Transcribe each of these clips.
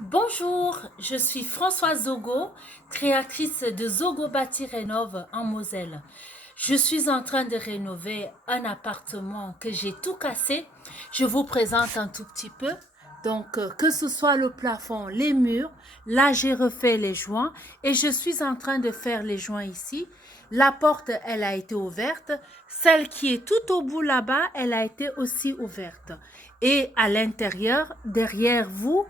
Bonjour, je suis Françoise Zogo, créatrice de Zogo Bâti Rénove en Moselle. Je suis en train de rénover un appartement que j'ai tout cassé. Je vous présente un tout petit peu. Donc, que ce soit le plafond, les murs, là j'ai refait les joints et je suis en train de faire les joints ici. La porte, elle a été ouverte. Celle qui est tout au bout là-bas, elle a été aussi ouverte. Et à l'intérieur, derrière vous,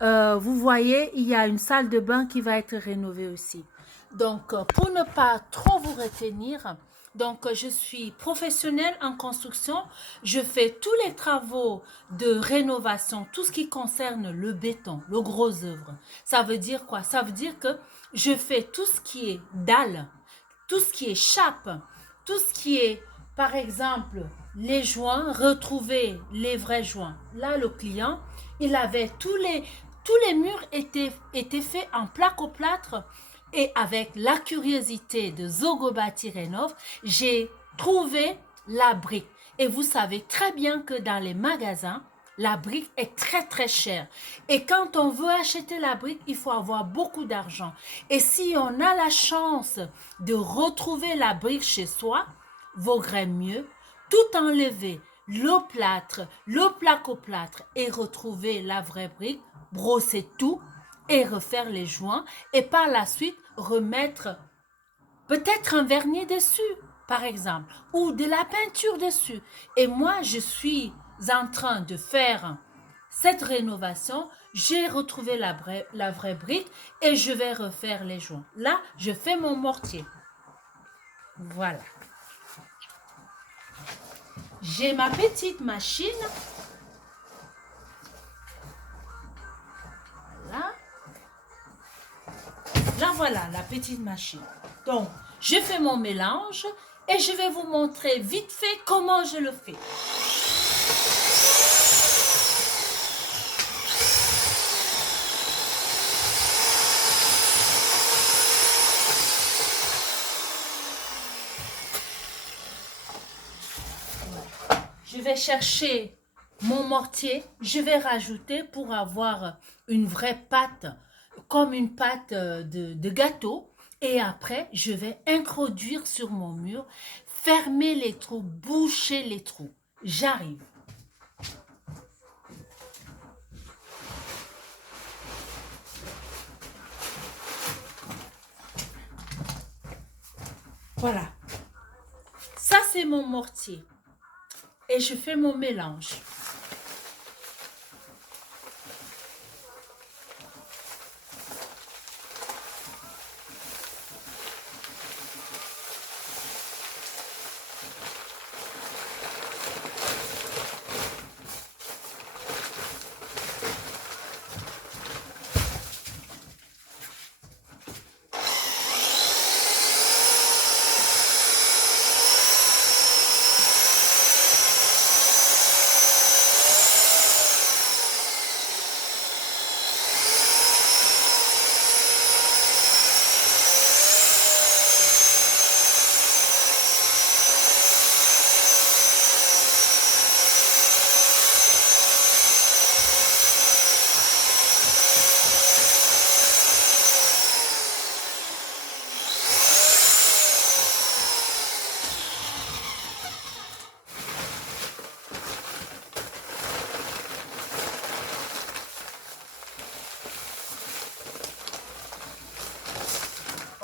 vous voyez, il y a une salle de bain qui va être rénovée aussi. Donc, pour ne pas trop vous retenir, donc je suis professionnelle en construction. Je fais tous les travaux de rénovation, tout ce qui concerne le béton, le gros œuvre. Ça veut dire quoi? Ça veut dire que je fais tout ce qui est dalle, tout ce qui est chape, tout ce qui est, par exemple, les joints, retrouver les vrais joints. Là, le client, il avait tous les murs étaient faits en plaque au plâtre et avec la curiosité de Zogo Bâti Rénov, j'ai trouvé la brique. Et vous savez très bien que dans les magasins, la brique est très très chère. Et quand on veut acheter la brique, il faut avoir beaucoup d'argent. Et si on a la chance de retrouver la brique chez soi, vaudrait mieux tout enlever, le plâtre, le plaque au plâtre et retrouver la vraie brique, brosser tout et refaire les joints et par la suite remettre peut-être un vernis dessus, par exemple, ou de la peinture dessus. Et moi, je suis en train de faire cette rénovation. J'ai retrouvé la vraie brique et je vais refaire les joints. Là, je fais mon mortier. Voilà. J'ai ma petite machine. Là. Là, voilà, la petite machine. Donc, je fais mon mélange et je vais vous montrer vite fait comment je le fais. Je vais chercher mon mortier, je vais rajouter pour avoir une vraie pâte, comme une pâte de gâteau. Et après, je vais introduire sur mon mur, fermer les trous, boucher les trous. J'arrive. Voilà. Ça, c'est mon mortier. Et je fais mon mélange.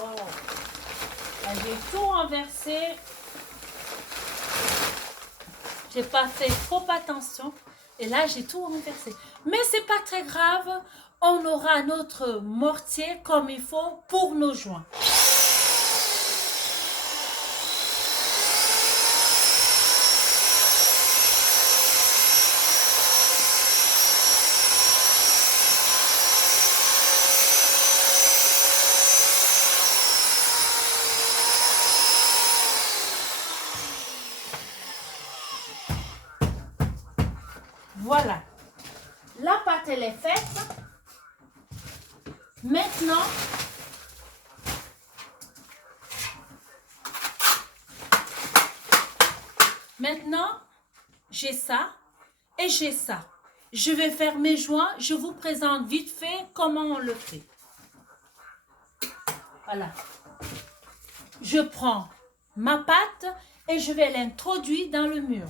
Oh, là, j'ai tout renversé. J'ai pas fait trop attention. Et là, j'ai tout renversé. Mais c'est pas très grave. On aura notre mortier comme il faut pour nos joints. Voilà. La pâte, elle est faite. Maintenant, j'ai ça et j'ai ça. Je vais faire mes joints. Je vous présente vite fait comment on le fait. Voilà. Je prends ma pâte et je vais l'introduire dans le mur.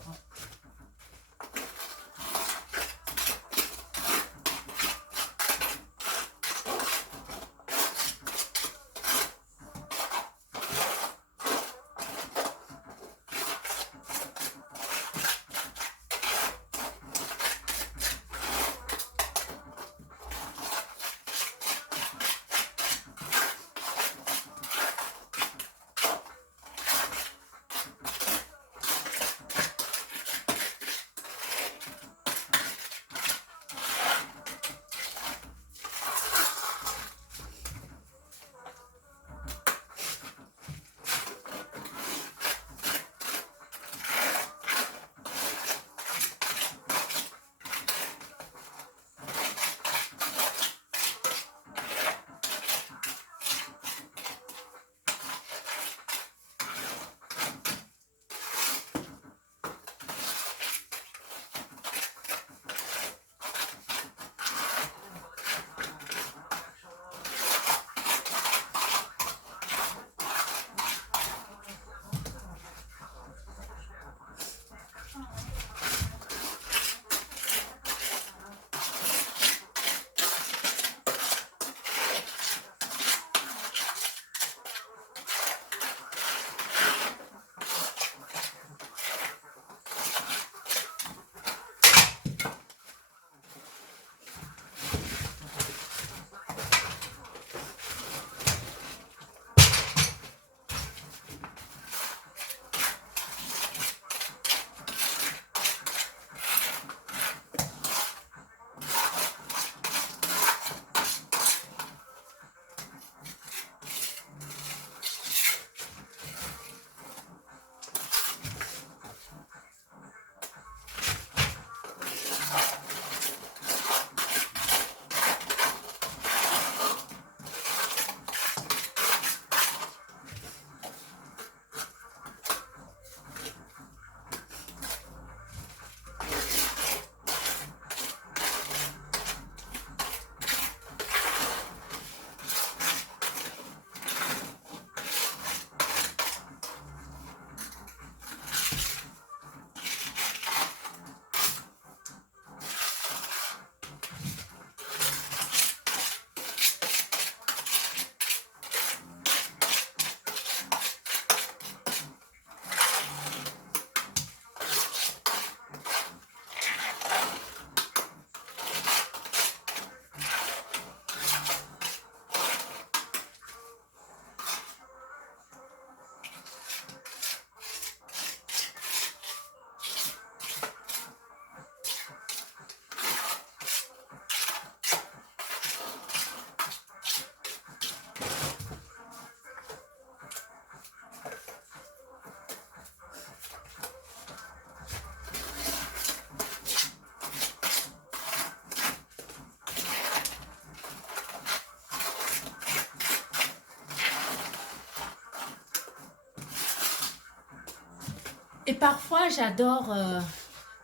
Et parfois, j'adore,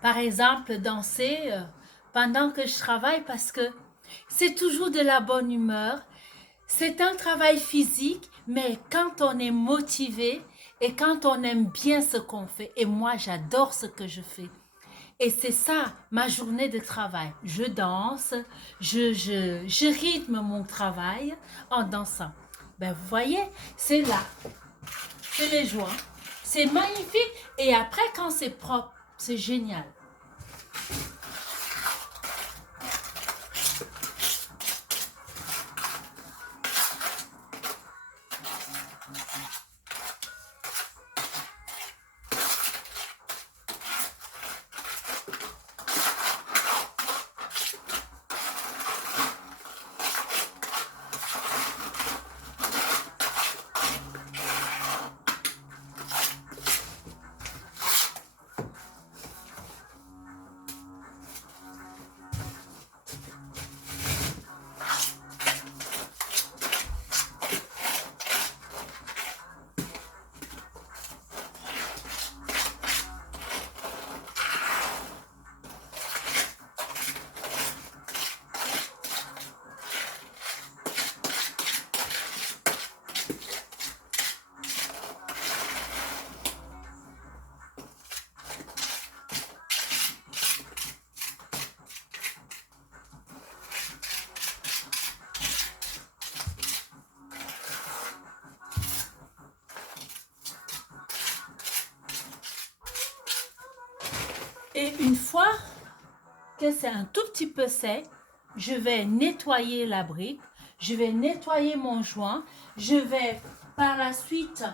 par exemple, danser pendant que je travaille parce que c'est toujours de la bonne humeur. C'est un travail physique, mais quand on est motivé et quand on aime bien ce qu'on fait, et moi, j'adore ce que je fais. Et c'est ça, ma journée de travail. Je danse, je rythme mon travail en dansant. Ben, vous voyez, c'est là. C'est les joints. C'est magnifique. Et après, quand c'est propre, c'est génial. Et une fois que c'est un tout petit peu sec, je vais nettoyer la brique, je vais nettoyer mon joint, je vais par la suite,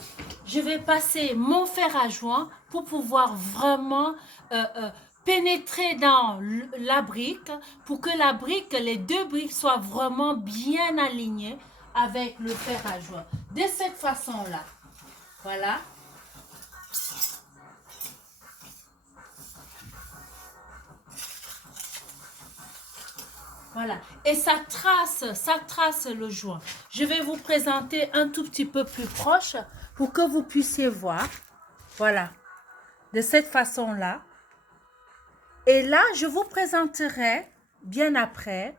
je vais passer mon fer à joint pour pouvoir vraiment pénétrer dans la brique pour que la brique, les deux briques soient vraiment bien alignées avec le fer à joint. De cette façon-là, voilà. Voilà. Et ça trace le joint. Je vais vous présenter un tout petit peu plus proche pour que vous puissiez voir. Voilà. De cette façon-là. Et là, je vous présenterai bien après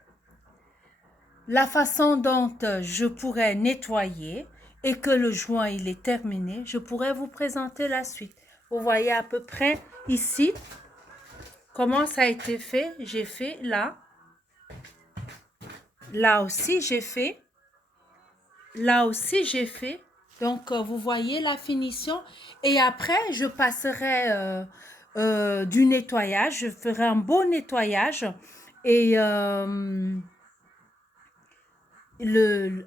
la façon dont je pourrais nettoyer et que le joint il est terminé. Je pourrais vous présenter la suite. Vous voyez à peu près ici comment ça a été fait. J'ai fait là. Là aussi, j'ai fait. Là aussi, j'ai fait. Donc, vous voyez la finition. Et après, je passerai du nettoyage. Je ferai un beau nettoyage. Et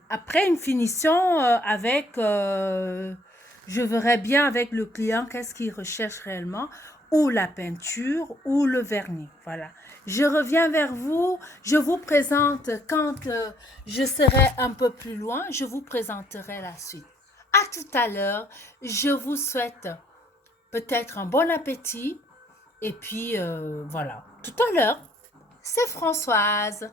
après une finition je verrai bien avec le client qu'est-ce qu'il recherche réellement, ou la peinture ou le vernis. Voilà. Je reviens vers vous, je vous présente quand je serai un peu plus loin, je vous présenterai la suite. À tout à l'heure, je vous souhaite peut-être un bon appétit et puis voilà. Tout à l'heure, c'est Françoise.